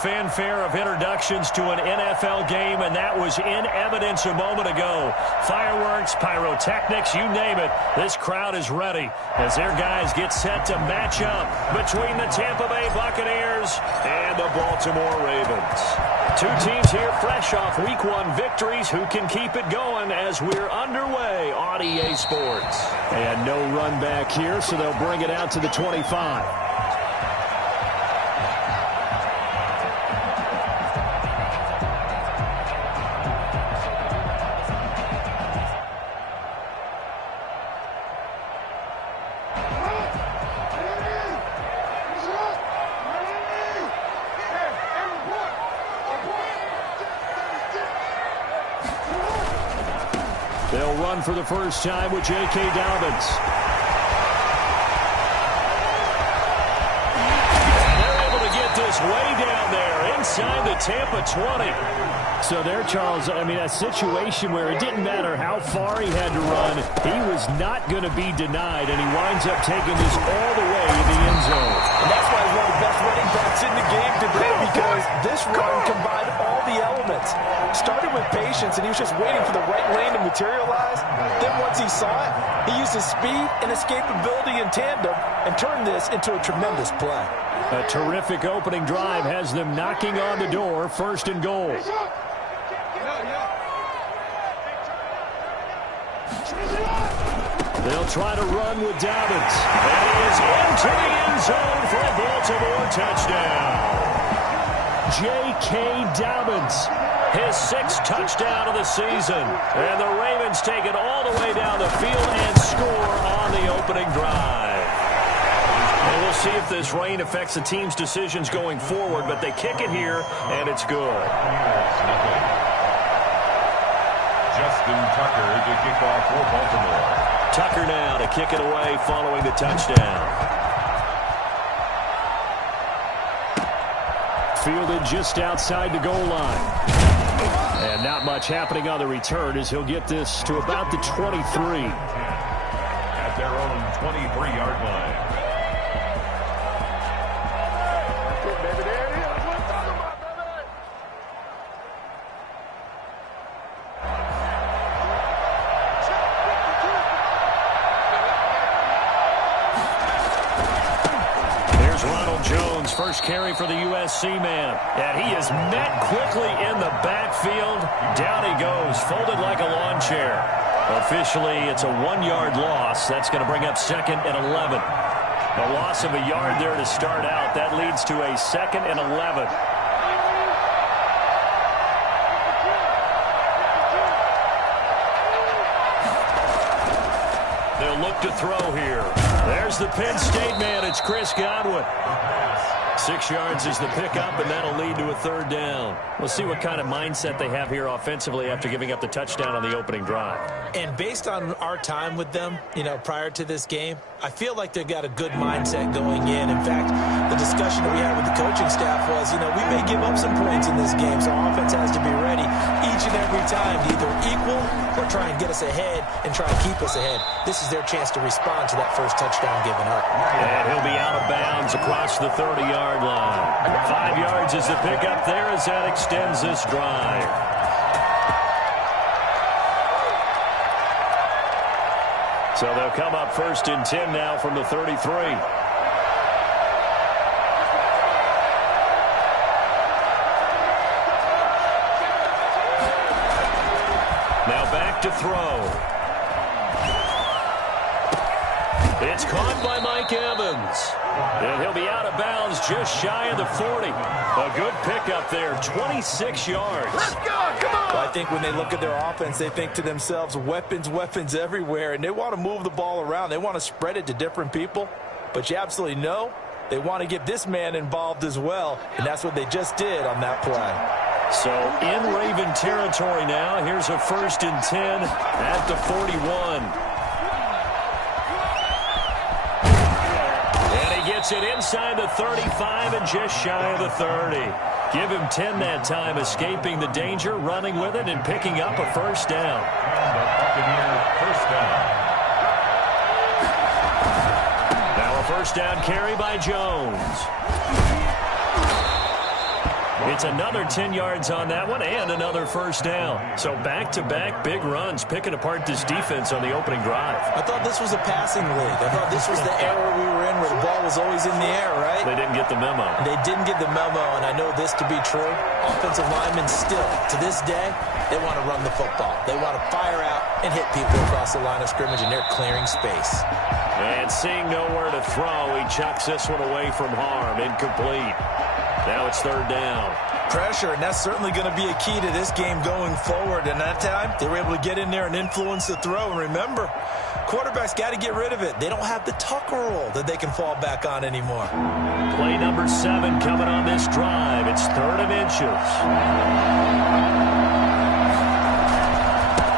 Fanfare of introductions to an NFL game, and that was in evidence a moment ago. Fireworks, pyrotechnics, you name it. This crowd is ready as their guys get set to match up between the Tampa Bay Buccaneers and the Baltimore Ravens. Two teams here fresh off Week 1 victories who can keep it going as we're underway on EA Sports. And no run back here, so they'll bring it out to the 25. They'll run for the first time with J.K. Dobbins. They're able to get this way down there inside the Tampa 20. So there, Charles, I mean, a situation where it didn't matter how far he had to run, he was not going to be denied, and he winds up taking this all the way to the end zone. And that's why he's one of the best running backs in the game today, because this run combined all the elements. Started with patience, and he was just waiting for the right lane to materialize. Then once he saw it, he used his speed and escapability in tandem and turned this into a tremendous play. A terrific opening drive has them knocking on the door, first and goal. They'll try to run with Dobbins. And he is into the end zone for a Baltimore touchdown. J.K. Dobbins. His 6th touchdown of the season. And the Ravens take it all the way down the field and score on the opening drive. And we'll see if this rain affects the team's decisions going forward, but they kick it here, and it's good. Justin Tucker to kick off for Baltimore. Tucker now to kick it away following the touchdown. Fielded just outside the goal line. And not much happening on the return as he'll get this to about the 23. At their own 23-yard line. First carry for the USC man. And he is met quickly in the backfield. Down he goes, folded like a lawn chair. Officially, it's a 1-yard loss. That's going to bring up 2nd and 11. A loss of a yard there to start out. That leads to a 2nd and 11. They'll look to throw here. There's the Penn State man. It's Chris Godwin. 6 yards is the pickup, and that'll lead to a 3rd down. We'll see what kind of mindset they have here offensively after giving up the touchdown on the opening drive. And based on our time with them, prior to this game, I feel like they've got a good mindset going in. In fact, the discussion that we had with the coaching staff was, we may give up some points in this game, so our offense has to be ready each and every time to either equal or try and get us ahead and try and keep us ahead. This is their chance to respond to that first touchdown given up. And he'll be out of bounds across the 30-yard line. 5 yards is the pickup there as that extends this drive. So they'll come up 1st and 10 now from the 33. Now back to throw. It's caught by Mike Evans. And he'll be out of bounds just shy of the 40. A good pickup there, 26 yards. Let's go, come on! Well, I think when they look at their offense, they think to themselves, weapons, weapons everywhere, and they want to move the ball around. They want to spread it to different people. But you absolutely know they want to get this man involved as well, and that's what they just did on that play. So in Raven territory now, here's a 1st and 10 at the 41. Gets it inside the 35 and just shy of the 30. Give him 10 that time, escaping the danger, running with it, and picking up a 1st down. And the Buccaneer 1st down. Now a 1st down carry by Jones. It's another 10 yards on that one and another first down. So back-to-back big runs, picking apart this defense on the opening drive. I thought this was a passing league. I thought this was the era we were in where the ball was always in the air, right? They didn't get the memo. They didn't get the memo, and I know this to be true. Offensive linemen still, to this day, they want to run the football. They want to fire out and hit people across the line of scrimmage, and they're clearing space. And seeing nowhere to throw, he chucks this one away from harm. Incomplete. Now it's third down. Pressure, and that's certainly going to be a key to this game going forward. And that time, they were able to get in there and influence the throw. And remember, quarterbacks got to get rid of it. They don't have the Tucker roll that they can fall back on anymore. Play number 7 coming on this drive. It's 3rd and inches.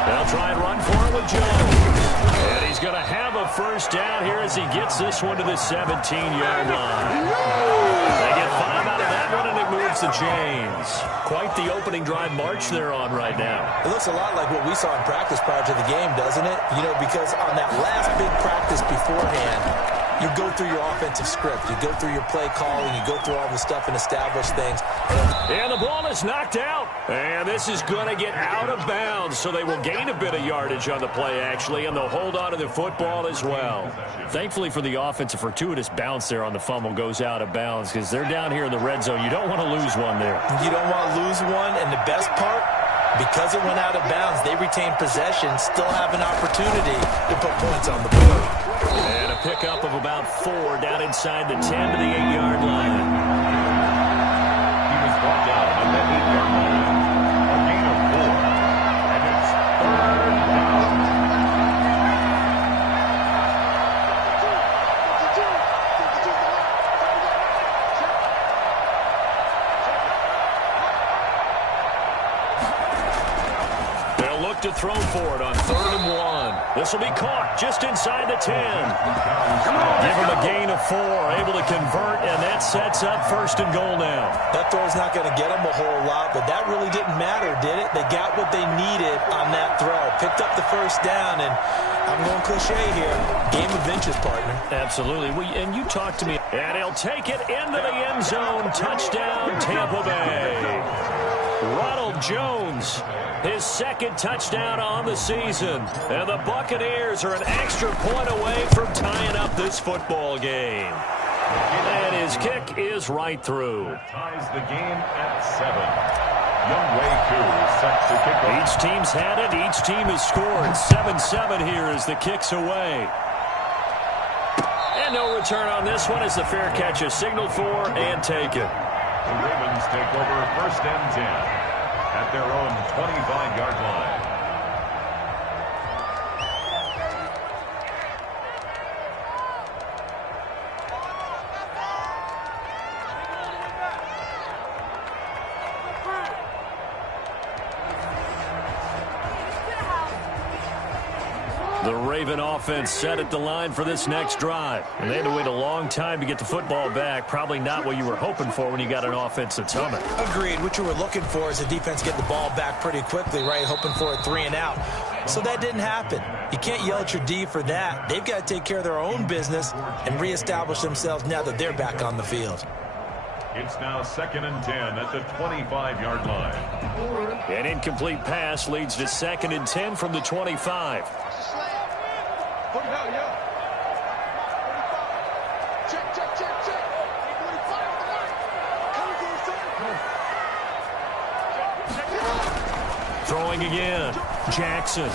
They'll try and run for it with Jones. And he's going to have a first down here as he gets this one to the 17-yard line. They get 5 out of that one, and it moves to James. Quite the opening drive march they're on right now. It looks a lot like what we saw in practice prior to the game, doesn't it? You know, because on that last big practice beforehand, you go through your offensive script. You go through your play calling. You go through all the stuff and establish things. And the ball is knocked out. And this is going to get out of bounds, so they will gain a bit of yardage on the play, actually, and they'll hold on to the football as well. Thankfully for the offense, a fortuitous bounce there on the fumble goes out of bounds because they're down here in the red zone. You don't want to lose one there. You don't want to lose one, and the best part, because it went out of bounds, they retain possession, still have an opportunity to put points on the board. And a pickup of about 4 down inside the 10 to the 8-yard line. He was brought down at the 8-yard line. A gain of 4. And it's 3rd down. They'll look to throw for it on 3rd and 1. This will be caught just inside the 10. Give him a gain of 4, able to convert, and that sets up 1st and goal now. That throw's not going to get them a whole lot, but that really didn't matter, did it? They got what they needed on that throw. Picked up the first down, and I'm going cliche here. Game of inches, partner. Absolutely. And you talked to me. And he'll take it into the end zone. Touchdown, Tampa Bay. Ronald Jones, his 2nd touchdown on the season. And the Buccaneers are an extra point away from tying up this football game. And his kick is right through. Ties the game at 7. Youngway Koo set to kick off. Each team's had it. Each team has scored. 7-7 here as the kick's away. And no return on this one as the fair catch is signaled for and taken. The Ravens take over 1st and 10 at their own 25-yard line. The Raven offense set at the line for this next drive. And they had to wait a long time to get the football back. Probably not what you were hoping for when you got an offense that's humming. Agreed. What you were looking for is the defense get the ball back pretty quickly, right? Hoping for a 3 and out. So that didn't happen. You can't yell at your D for that. They've got to take care of their own business and reestablish themselves now that they're back on the field. It's now 2nd and 10 at the 25-yard line. An incomplete pass leads to 2nd and 10 from the 25. Throwing again. Jackson.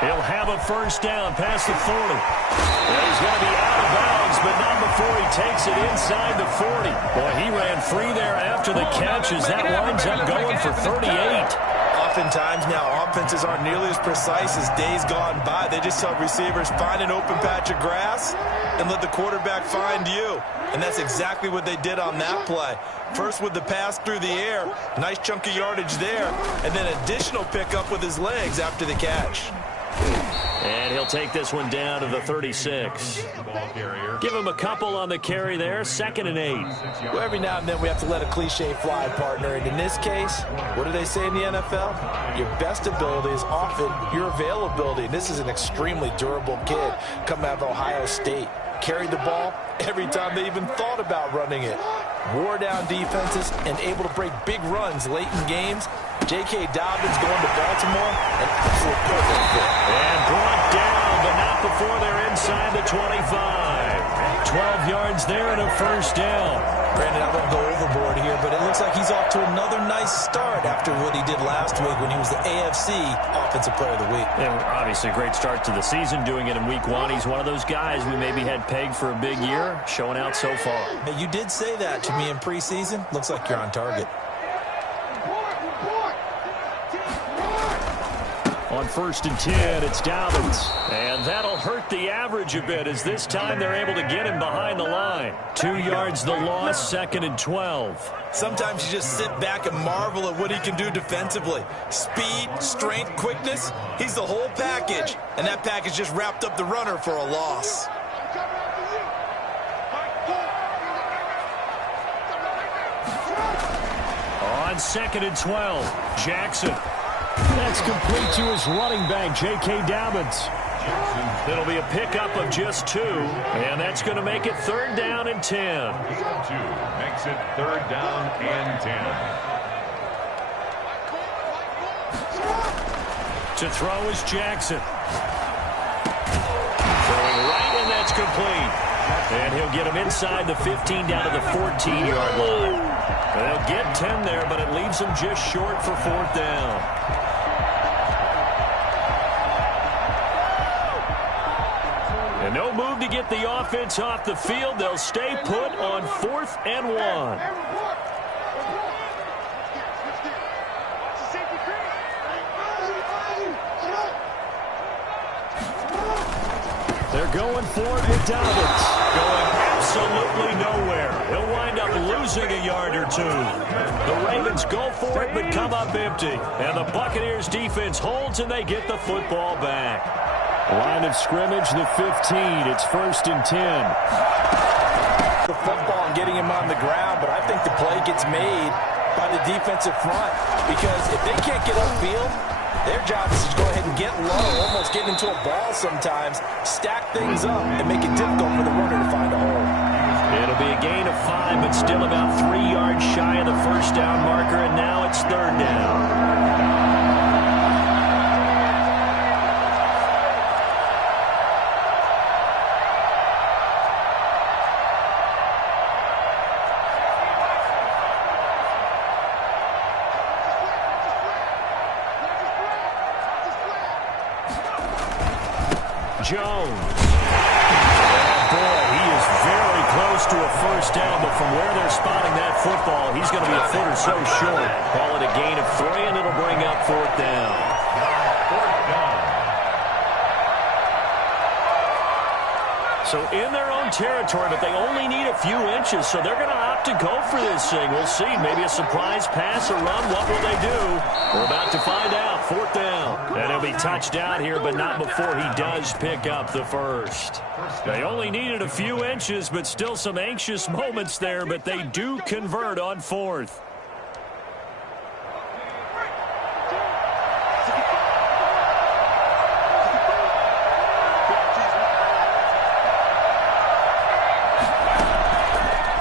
He'll have a first down past the 40. And he's going to be out of bounds, but not before he takes it inside the 40. Boy, he ran free there after the catch as that winds up going for 38. Oftentimes now, offenses aren't nearly as precise as days gone by. They just tell receivers, find an open patch of grass and let the quarterback find you. And that's exactly what they did on that play. First with the pass through the air, nice chunk of yardage there, and then additional pickup with his legs after the catch. And he'll take this one down to the 36. Give him a couple on the carry there. 2nd and 8. Well, every now and then we have to let a cliche fly, partner. And in this case, what do they say in the NFL? Your best ability is often your availability. And this is an extremely durable kid coming out of Ohio State. Carried the ball every time they even thought about running it. wore down defenses, and able to break big runs late in games. J.K. Dobbins going to Baltimore, an absolute perfect fit. And brought down, but not before they're inside the 25. 12 yards there and a first down. Brandon, I won't go overboard here, but it looks like he's off to another nice start after what he did last week when he was the AFC Offensive Player of the Week. And obviously a great start to the season, doing it in week 1. He's one of those guys we maybe had pegged for a big year, showing out so far. Hey, you did say that to me in preseason. Looks like you're on target. On 1st and 10, it's Dobbins. And that'll hurt the average a bit, as this time they're able to get him behind the line. 2 yards the loss, 2nd and 12. Sometimes you just sit back and marvel at what he can do defensively. Speed, strength, quickness, he's the whole package. And that package just wrapped up the runner for a loss. On 2nd and 12, Jackson. That's complete to his running back, J.K. Dobbins. It'll be a pickup of just 2, and that's going to make it 3rd down and 10. 2 makes it 3rd down and 10. To throw is Jackson. Throwing right, and that's complete. And he'll get him inside the 15 down to the 14-yard line. They'll get 10 there, but it leaves them just short for 4th down. And no move to get the offense off the field. They'll stay put on 4th and 1. They're going for it with Dobbins. Going absolutely nowhere. He'll wind up losing a yard or 2. The Ravens go for it, but come up empty. And the Buccaneers defense holds, and they get the football back. Line of scrimmage, the 15. It's 1st and 10. The football and getting him on the ground, but I think the play gets made by the defensive front, because if they can't get upfield, their job is to go ahead and get low, almost get into a ball sometimes, stack things up, and make it difficult for the runner to find a hole. It'll be a gain of 5, but still about 3 yards shy of the first down marker, and now it's 3rd down. Jones. Oh, boy, he is very close to a first down, but from where they're spotting that football, he's going to be a foot or so short. Call it a gain of 3, and it'll bring up 4th down. 4th down. So in their own territory, but they only need a few inches, so they're going to opt to go for this thing. We'll see. Maybe a surprise pass, a run. What will they do? We're about to find out. 4th down. And he'll be touched out here, but not before he does pick up the first. They only needed a few inches, but still some anxious moments there, but they do convert on 4th.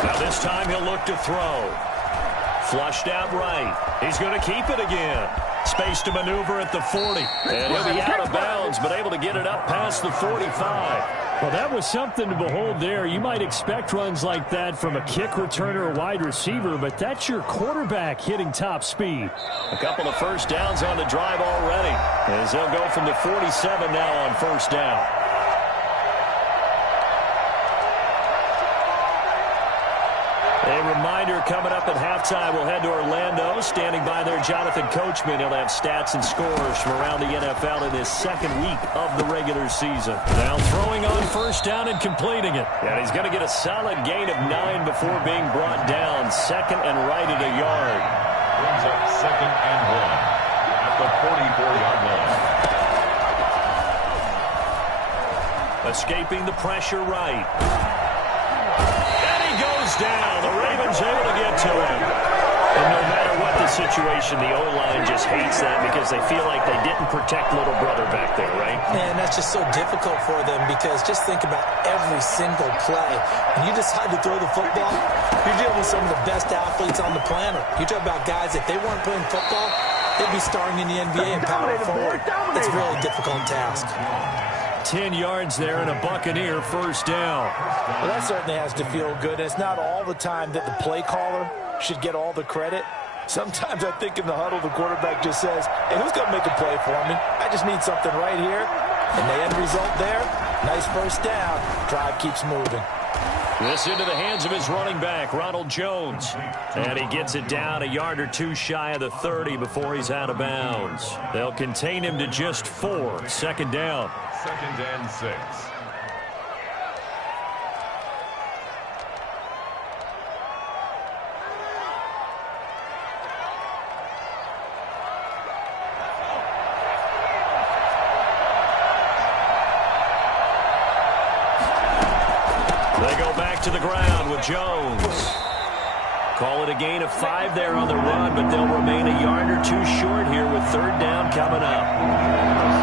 Now this time he'll look to throw. Flushed out right. He's going to keep it again. Space to maneuver at the 40. And he'll be out of bounds, but able to get it up past the 45. Well, that was something to behold there. You might expect runs like that from a kick returner or wide receiver, but that's your quarterback hitting top speed. A couple of first downs on the drive already, as they'll go from the 47 now on 1st down. A reminder coming up at halftime, we'll head to Orlando. Standing by there, Jonathan Coachman. He'll have stats and scores from around the NFL in this 2nd week of the regular season. Now throwing on 1st down and completing it. And he's going to get a solid gain of 9 before being brought down. 2nd and right at a yard. Brings up 2nd and 1 at the 44-yard line. Escaping the pressure right. Goes down. The Ravens able to get to him. And no matter what the situation, the O-line just hates that because they feel like they didn't protect little brother back there, right? Man, that's just so difficult for them because just think about every single play. When you decide to throw the football, you're dealing with some of the best athletes on the planet. You talk about guys, if they weren't playing football, they'd be starring in the NBA and power forward. It's a really difficult task. 10 yards there and a Buccaneer first down. Well, that certainly has to feel good. It's not all the time that the play caller should get all the credit. Sometimes I think in the huddle, the quarterback just says, hey, who's going to make a play for me? I just need something right here. And the end result there, nice first down. Drive keeps moving. This into the hands of his running back, Ronald Jones. And he gets it down a yard or two shy of the 30 before he's out of bounds. They'll contain him to just 4. Second down. 2nd and 6. They go back to the ground with Jones. Call it a gain of 5 there on the run, but they'll remain a yard or two short here with third down coming up.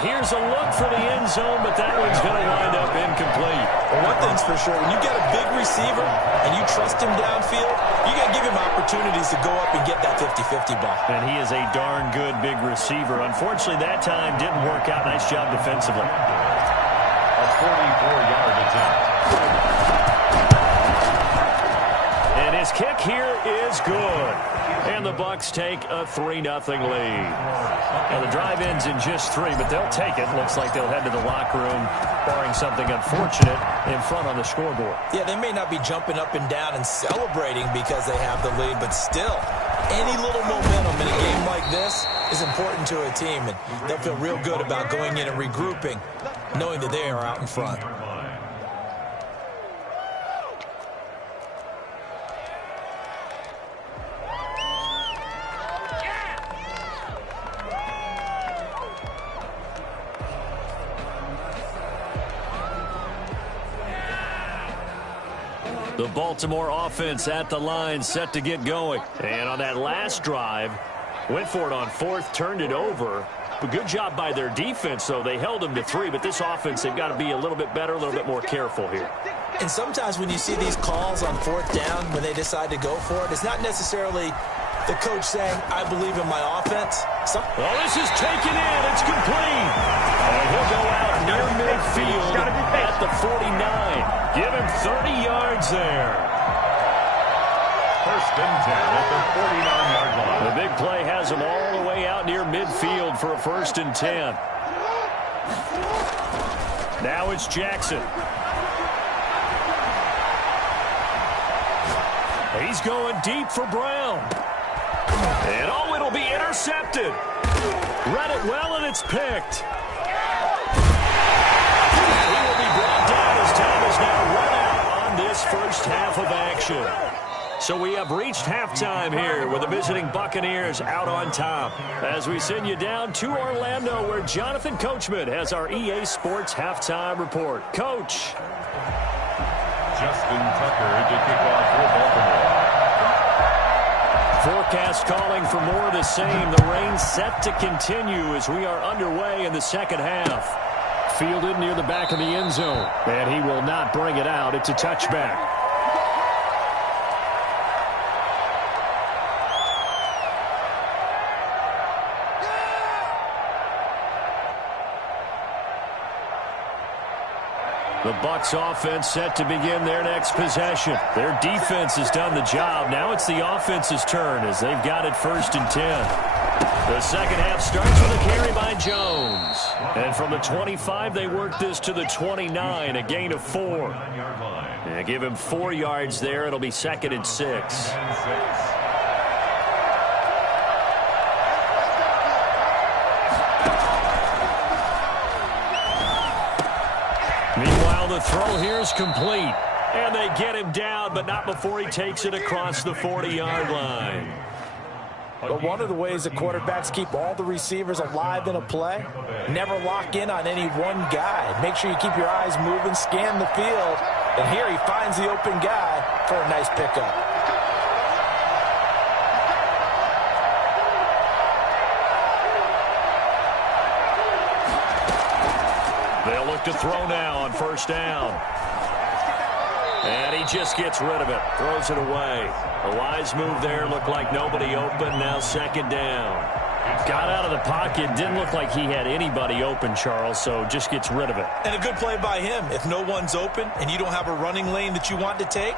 Here's a look for the end zone, but that one's going to wind up incomplete. Well, one thing's for sure, when you got a big receiver and you trust him downfield, you got to give him opportunities to go up and get that 50-50 ball. And he is a darn good big receiver. Unfortunately, that time didn't work out. Nice job defensively. A 44-yard attempt. And his kick here is good. And the Bucs take a 3-0 lead. Now, the drive ends in just 3, but they'll take it. Looks like they'll head to the locker room, barring something unfortunate, in front on the scoreboard. Yeah, they may not be jumping up and down and celebrating because they have the lead, but still, any little momentum in a game like this is important to a team, and they'll feel real good about going in and regrouping, knowing that they are out in front. The Baltimore offense at the line, set to get going. And on that last drive, went for it on 4th, turned it over. But good job by their defense, though. They held them to 3, but this offense, they've got to be a little bit better, a little bit more careful here. And sometimes when you see these calls on 4th down, when they decide to go for it, it's not necessarily the coach saying, I believe in my offense. Well, this is taken in. It's complete. And he'll go out near midfield at the 49. Give him 30 yards there. 1st and 10 at the 49-yard line. The big play has him all the way out near midfield for a 1st and 10. Now it's Jackson. He's going deep for Brown. And oh, it'll be intercepted. Read it well, and it's picked. He will be brought down as time is now run out on this first half of action. So we have reached halftime here with the visiting Buccaneers out on top. As we send you down to Orlando, where Jonathan Coachman has our EA Sports halftime report. Coach. Justin Tucker to kick off for Baltimore. Forecast calling for more of the same. The rain set to continue as we are underway in the second half. Fielded near the back of the end zone. And he will not bring it out. It's a touchback. The Bucs offense set to begin their next possession. Their defense has done the job. Now it's the offense's turn as they've got it 1st and 10. The second half starts with a carry by Jones. And from the 25, they work this to the 29, a gain of 4. And give him 4 yards there. It'll be 2nd and 6. Meanwhile, the throw here is complete. And they get him down, but not before he takes it across the 40-yard line. But one of the ways the quarterbacks keep all the receivers alive in a play, never lock in on any one guy. Make sure you keep your eyes moving, scan the field, and here he finds the open guy for a nice pickup. They'll look to throw now on first down. And he just gets rid of it, throws it away. A wise move there, looked like nobody open, now second down. Got out of the pocket, didn't look like he had anybody open, Charles, so just gets rid of it. And a good play by him. If no one's open and you don't have a running lane that you want to take,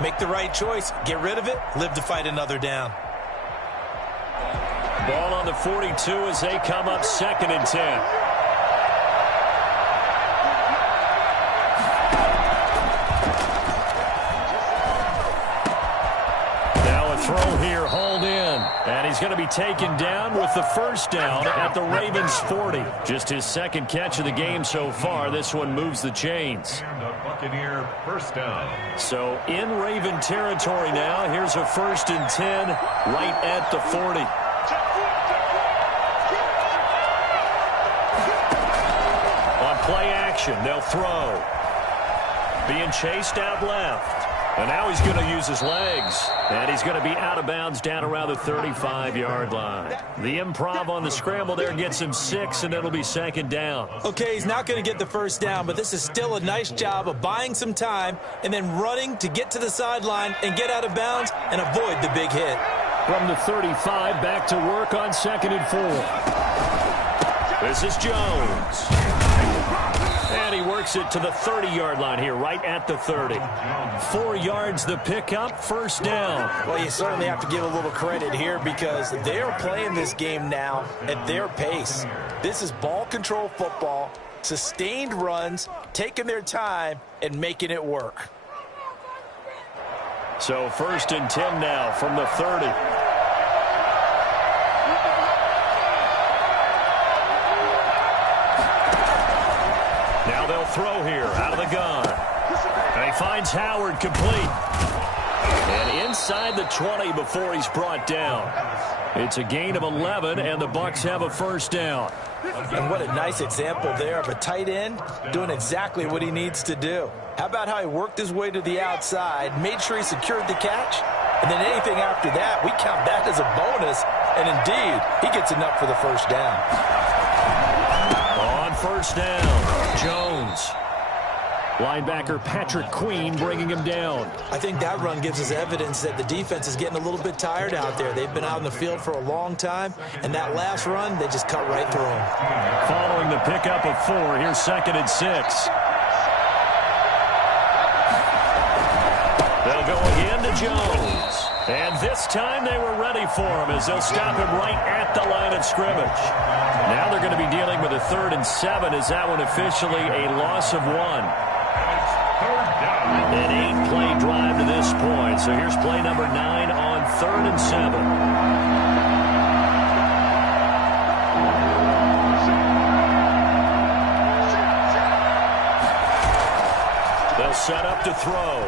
make the right choice, get rid of it, live to fight another down. Ball on the 42 as they come up 2nd and 10. Throw here, hauled in. And he's going to be taken down with the first down at the Ravens 40. Just his second catch of the game so far. This one moves the chains. And the Buccaneer first down. So in Raven territory now. Here's a 1st and 10 right at the 40. On play action, they'll throw. Being chased out left. And now he's going to use his legs. And he's going to be out of bounds down around the 35-yard line. The improv on the scramble there gets him 6, and it'll be 2nd down. Okay, he's not going to get the first down, but this is still a nice job of buying some time and then running to get to the sideline and get out of bounds and avoid the big hit. From the 35, back to work on 2nd and 4. This is Jones. And he works it to the 30-yard line here, right at the 30. 4 yards the pickup, first down. Well, you certainly have to give a little credit here because they're playing this game now at their pace. This is ball control football, sustained runs, taking their time, and making it work. So 1st and 10 now from the 30. Now they'll throw here out of the gun. And he finds Howard complete. And inside the 20 before he's brought down. It's a gain of 11, and the Bucs have a first down. And what a nice example there of a tight end doing exactly what he needs to do. How about how he worked his way to the outside, made sure he secured the catch, and then anything after that, we count that as a bonus. And indeed, he gets enough for the first down. On first down, Jones. Linebacker Patrick Queen bringing him down. I think that run gives us evidence that the defense is getting a little bit tired out there. They've been out in the field for a long time, and that last run, they just cut right through them. Following the pickup of 4, here's 2nd and 6. They'll go again to Jones. And this time they were ready for him as they'll stop him right at the line of scrimmage. Now they're going to be dealing with a 3rd and 7 as that one officially a loss of 1. An 8-play drive to this point. So here's play number 9 on 3rd and 7. They'll set up to throw.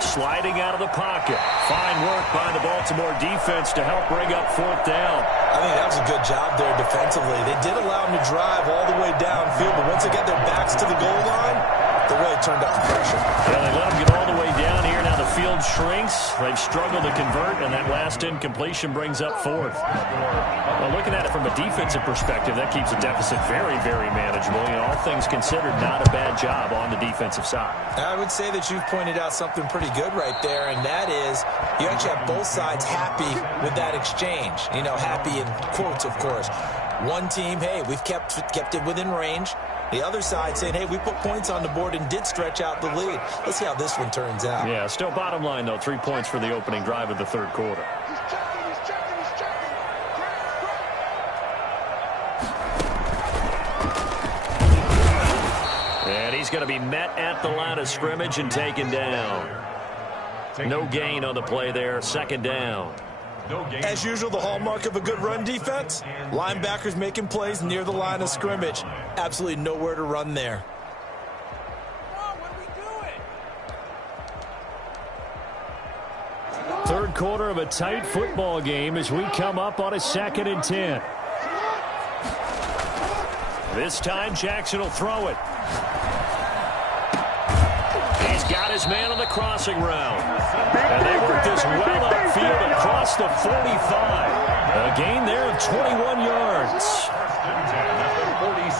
Sliding out of the pocket. Fine work by the Baltimore defense to help bring up 4th down. I think that was a good job there defensively. They did allow him to drive all the way downfield, but once they got their backs to the goal line, they really turned up the pressure. Yeah, they let him get all the way down here. Now the field shrinks. They've struggled to convert, and that last incompletion brings up 4th. Well, looking at it from a defensive perspective, that keeps the deficit very, very manageable. You know, all things considered, not a bad job on the defensive side. I would say that you've pointed out something pretty good right there, and that is you actually have both sides happy with that exchange. You know, happy in quotes, of course. One team, hey, we've kept it within range. The other side saying, hey, we put points on the board and did stretch out the lead. Let's see how this one turns out. Yeah, still bottom line, though, 3 points for the opening drive of the 3rd quarter. And he's going to be met at the line of scrimmage and taken down. No gain on the play there, 2nd down. As usual, the hallmark of a good run defense, linebackers making plays near the line of scrimmage. Absolutely nowhere to run there. Third quarter of a tight football game as we come up on a 2nd and 10. This time Jackson will throw it. He's got his man on the crossing route. And they work this well upfield across the 45. A gain there of 21 yards. First and 10 at the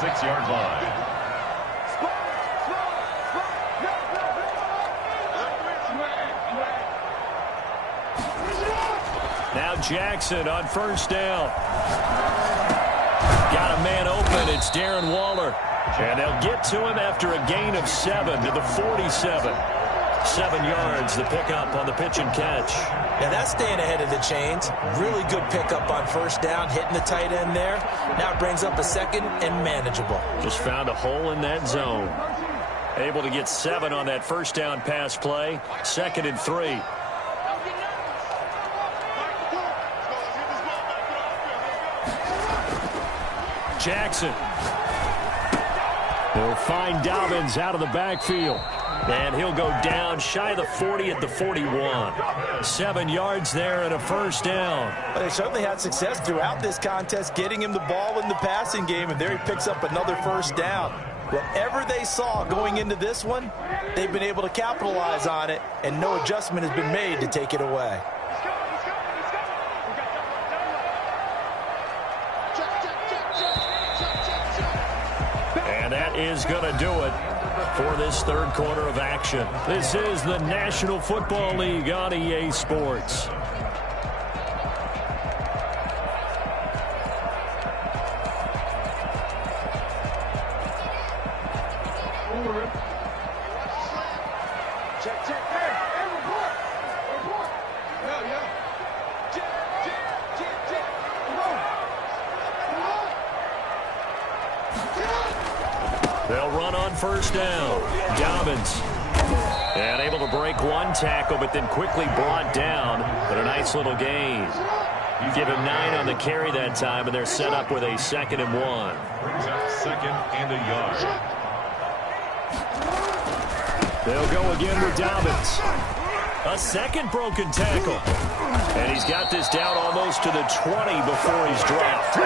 46-yard line. Now Jackson on first down. Got a man open. It's Darren Waller. And they'll get to him after a gain of 7 to the 47. 7 yards, the pickup on the pitch and catch. Now that's staying ahead of the chains. Really good pickup on first down, hitting the tight end there. Now it brings up a 2nd and manageable. Just found a hole in that zone. Able to get 7 on that first down pass play. 2nd and 3. Jackson. They'll find Dobbins out of the backfield. And he'll go down shy of the 40 at the 41. 7 yards there and a first down. Well, they certainly had success throughout this contest getting him the ball in the passing game, and there he picks up another first down. Whatever they saw going into this one, they've been able to capitalize on it, and no adjustment has been made to take it away. And that is going to do it for this third quarter of action. This is the National Football League on EA Sports. They'll run on first down. Dobbins. And able to break one tackle, but then quickly brought down. But a nice little gain. You give him 9 on the carry that time, and they're set up with a 2nd and 1. Brings up 2nd and a yard. They'll go again with Dobbins. A second broken tackle. And he's got this down almost to the 20 before he's dropped.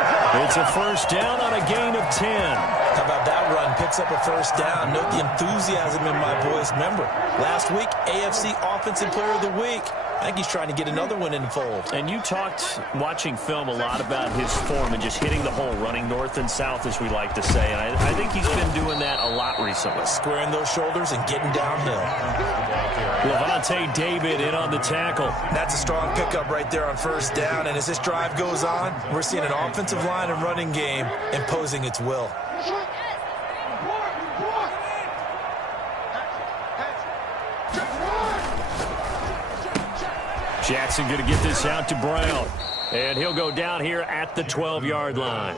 It's a first down on a gain of 10. How about that run? Picks up a first down. Note the enthusiasm in my voice. Remember, last week, AFC Offensive Player of the Week. I think he's trying to get another one in the fold. And you talked, watching film, a lot about his form and just hitting the hole, running north and south, as we like to say. And I think he's been doing that a lot recently. Squaring those shoulders and getting downhill. Levante David in on the tackle. That's a strong pickup right there on first down. And as this drive goes on, we're seeing an offensive line and running game imposing its will. Jackson going to get this out to Brown. And he'll go down here at the 12-yard line.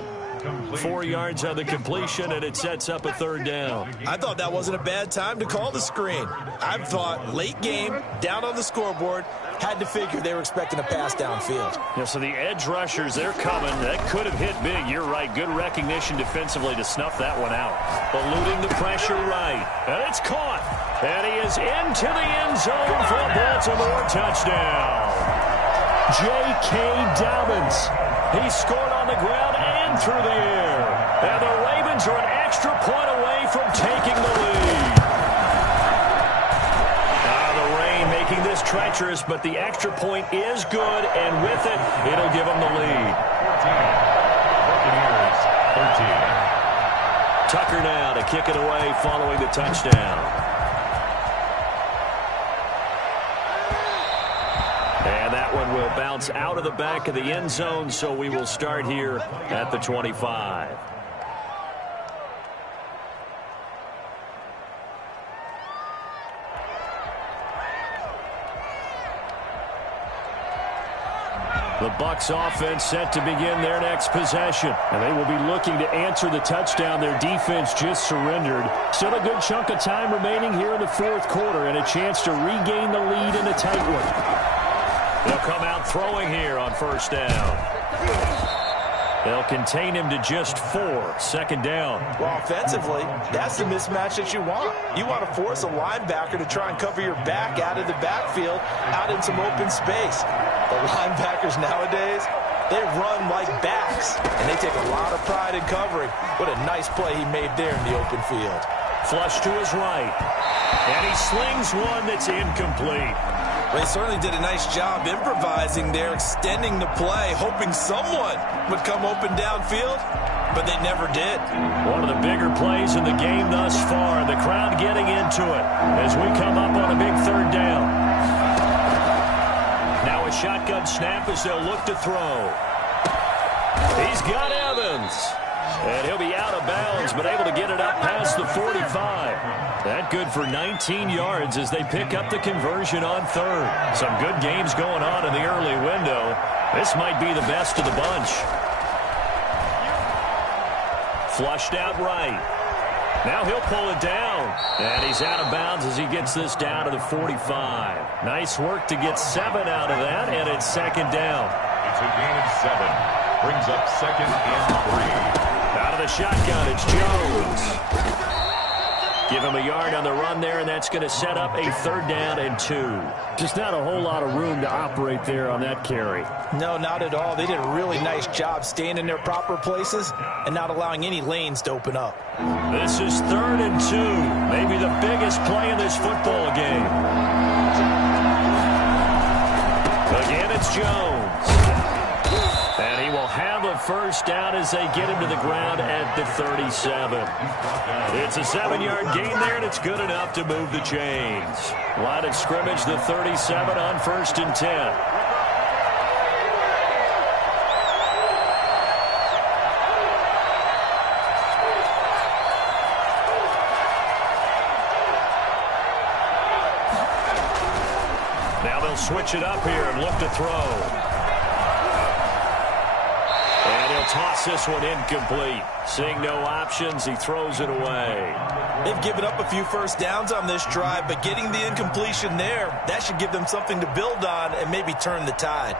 4 yards on the completion, and it sets up a third down. I thought that wasn't a bad time to call the screen. I thought late game, down on the scoreboard, had to figure they were expecting a pass downfield. Yeah, so the edge rushers, they're coming. That could have hit big. You're right. Good recognition defensively to snuff that one out. Eluding the pressure right. And it's caught. And he is into the end zone for a Baltimore touchdown. J.K. Dobbins. He scored on the ground and through the air. And the Ravens are an extra point away from taking the lead. The rain making this treacherous, but the extra point is good, and with it, it'll give them the lead. 14. Tucker now to kick it away following the touchdown. And that one will bounce out of the back of the end zone, so we will start here at the 25. The Bucs offense set to begin their next possession. And they will be looking to answer the touchdown their defense just surrendered. Still a good chunk of time remaining here in the fourth quarter and a chance to regain the lead in a tight one. They'll come out throwing here on first down. They'll contain him to just 4. Second down. Well, offensively, that's the mismatch that you want. You want to force a linebacker to try and cover your back out of the backfield, out in some open space. The linebackers nowadays, they run like backs, and they take a lot of pride in covering. What a nice play he made there in the open field. Flush to his right. And he slings one that's incomplete. Well, he certainly did a nice job improvising there, extending the play, hoping someone would come open downfield, but they never did. One of the bigger plays in the game thus far. The crowd getting into it as we come up on a big third down. Now a shotgun snap as they'll look to throw. He's got Evans. And he'll be out of bounds, but able to get it up past the 45. That good for 19 yards as they pick up the conversion on third. Some good games going on in the early window. This might be the best of the bunch. Flushed out right. Now he'll pull it down. And he's out of bounds as he gets this down to the 45. Nice work to get 7 out of that, and it's second down. It's a gain of 7. Brings up second and 3. Out of the shotgun, it's Jones. Give him a yard on the run there, and that's going to set up a third down and 2. Just not a whole lot of room to operate there on that carry. No, not at all. They did a really nice job staying in their proper places and not allowing any lanes to open up. This is third and 2. Maybe the biggest play in this football game. Again, it's Jones. And he will have a first down as they get him to the ground at the 37. It's a 7-yard gain there, and it's good enough to move the chains. Line of scrimmage, the 37 on 1st and 10. Now they'll switch it up here and look to throw. Toss this one incomplete. Seeing no options, he throws it away. They've given up a few first downs on this drive, but getting the incompletion there, that should give them something to build on and maybe turn the tide.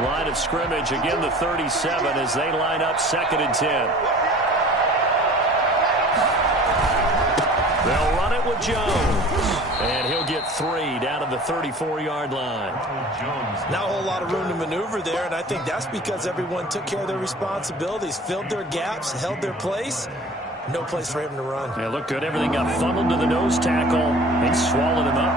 Line of scrimmage, again the 37 as they line up 2nd and 10. They'll run it with Jones. And he'll get 3 down to the 34-yard line. Not a whole lot of room to maneuver there, and I think that's because everyone took care of their responsibilities, filled their gaps, held their place. No place for him to run. Yeah, looked good. Everything got funneled to the nose tackle and swallowed him up.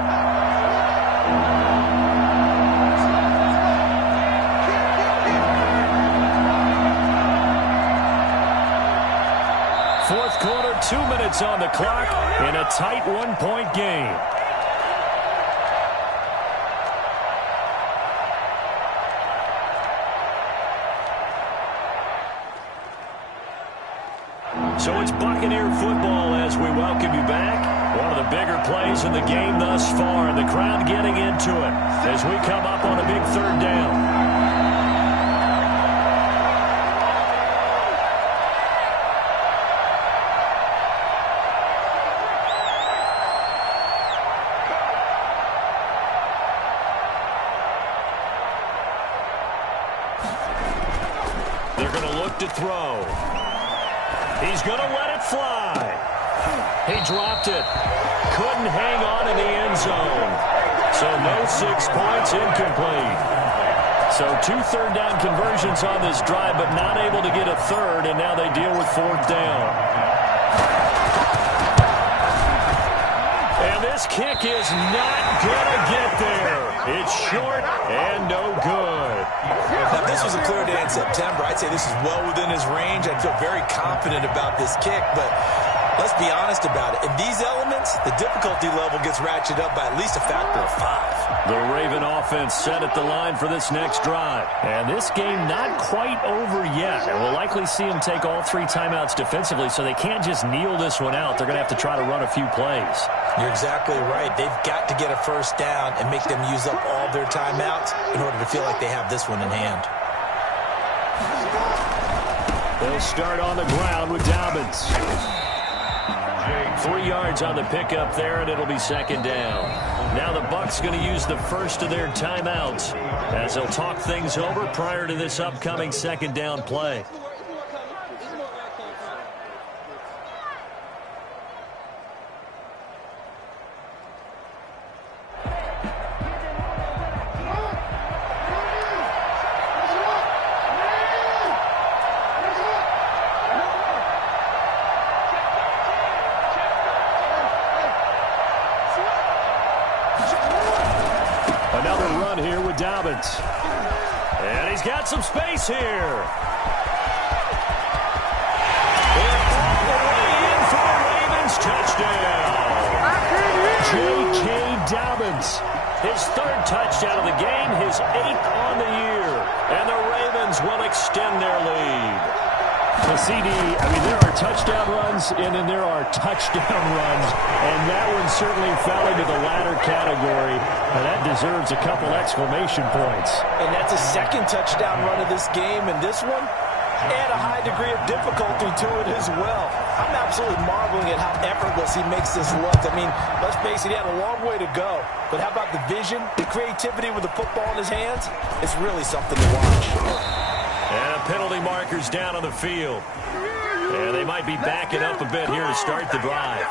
Fourth quarter, 2 minutes on the clock in a tight 1-point game. So it's Buccaneer football as we welcome you back. One of the bigger plays in the game thus far, and the crowd getting into it as we come up on a big third down. They're going to look to throw. He's going to let it fly. He dropped it. Couldn't hang on in the end zone. So no 6 points, incomplete. So 2 third-down conversions on this drive, but not able to get a third, and now they deal with 4th down. And this kick is not going to get there. It's short and no good. Now, if this was a clear day in September, I'd say this is well within his range. I'd feel very confident about this kick, but let's be honest about it. In these elements, the difficulty level gets ratcheted up by at least a factor of 5. The Raven offense set at the line for this next drive. And this game not quite over yet. And we'll likely see them take all 3 timeouts defensively, so they can't just kneel this one out. They're going to have to try to run a few plays. You're exactly right. They've got to get a first down and make them use up all their timeouts in order to feel like they have this one in hand. They'll start on the ground with Dobbins. 3 yards on the pickup there, and it'll be second down. Now the Bucs going to use the first of their timeouts as they'll talk things over prior to this upcoming second down play. Another run here with Dobbins. And he's got some space here. And all the way in for the Ravens. Touchdown. J.K. Dobbins. His 3rd touchdown of the game, his 8th on the year. And the Ravens will extend their lead. The CD, I mean, there are touchdown runs, and then there are touchdown runs, and that one certainly fell into the latter category. And that deserves a couple exclamation points. And that's a 2nd touchdown run of this game, and this one, add a high degree of difficulty to it as well. I'm absolutely marveling at how effortless he makes this look. I mean, let's face it, he had a long way to go. But how about the vision, the creativity with the football in his hands? It's really something to watch. And penalty markers down on the field. And they might be backing up a bit here to start the drive.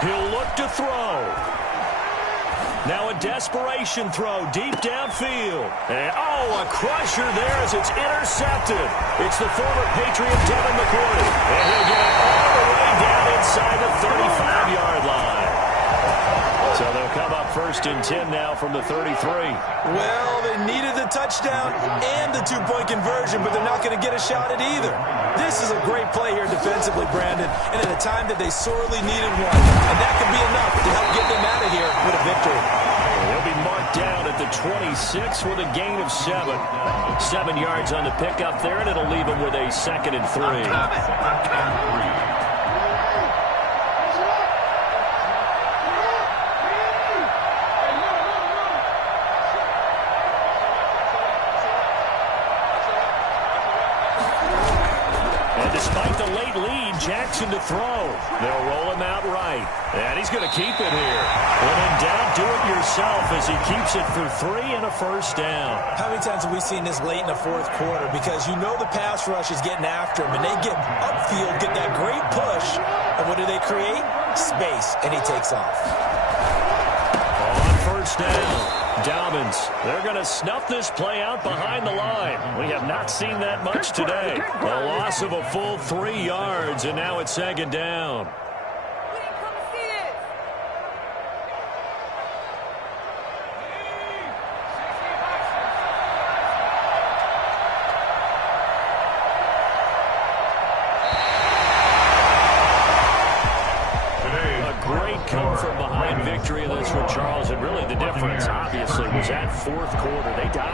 He'll look to throw. Now a desperation throw deep downfield. And, a crusher there as it's intercepted. It's the former Patriot Devin McCourty. And he'll get it all the way down inside the 35-yard line. So they'll come up 1st and 10 now from the 33. Well, they needed the touchdown and the 2-point conversion, but they're not going to get a shot at either. This is a great play here defensively, Brandon, and at a time that they sorely needed one. And that could be enough to help get them out of here with a victory. He'll be marked down at the 26 with a gain of 7. 7 yards on the pickup there, and it'll leave him with a 2nd and 3. Despite the late lead, Jackson to throw. They'll roll him out right. And he's going to keep it here. When in doubt, do it yourself as he keeps it for 3 and a 1st down. How many times have we seen this late in the 4th quarter? Because you know the pass rush is getting after him, and they get upfield, get that great push. And what do they create? Space, and he takes off. On 1st down. Dobbins, they're going to snuff this play out behind the line. We have not seen that much today. A loss of a full 3 yards, and now it's 2nd down. Victory of this one, Charles, and really the difference, obviously, was that 4th quarter. They dominated.